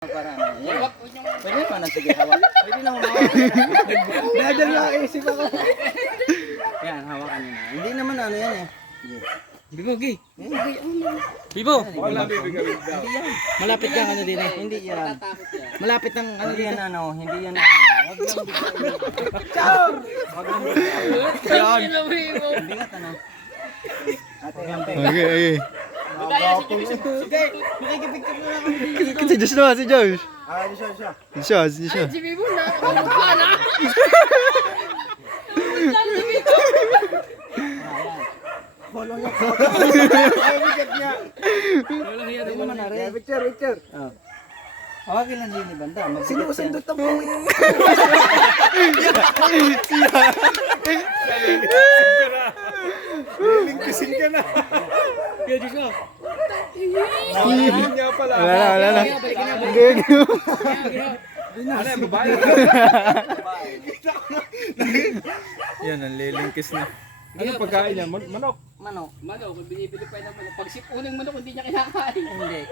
Para ano, yan. Pwede pa na, sige, hawak. Pwede na humawak. Nadal na isip ako. Yan, hawakan nyo na. Hindi naman ano yan eh. Sige. Bigo, Gi. Bibo, Wala bibigawin daw. Hindi yan. malapit kang ano din eh. Hindi yan. Malapit ng ano Hindi din. yan ano, hindi yan ano. Wag lang bigay. Ciao! Wag lang bigay. Bigat ano. Ate, ante. Okay, okay. Sige, makikipicture na lang kami. Si Josh naman, si Josh. Ah, di siya. Si siya, si siya. Si Bibo na, kamukha na. Follow niya. Ay, bigat niya. Hindi naman na rin. Picture, picture. Oh. Hawakin lang din ni Banda. Sinusundot ang pangit. Lingkisin ka na. Kaya Diyos ko. Hindi niya pala. Wala na. Balikin na. Hindi, Ano yung babae? yan, ang lilingkis na. Ano pagkain niya? Manok. Manok. Manok, binibili pa naman. Pag sipuning manok, hindi niya kinakain. Hindi.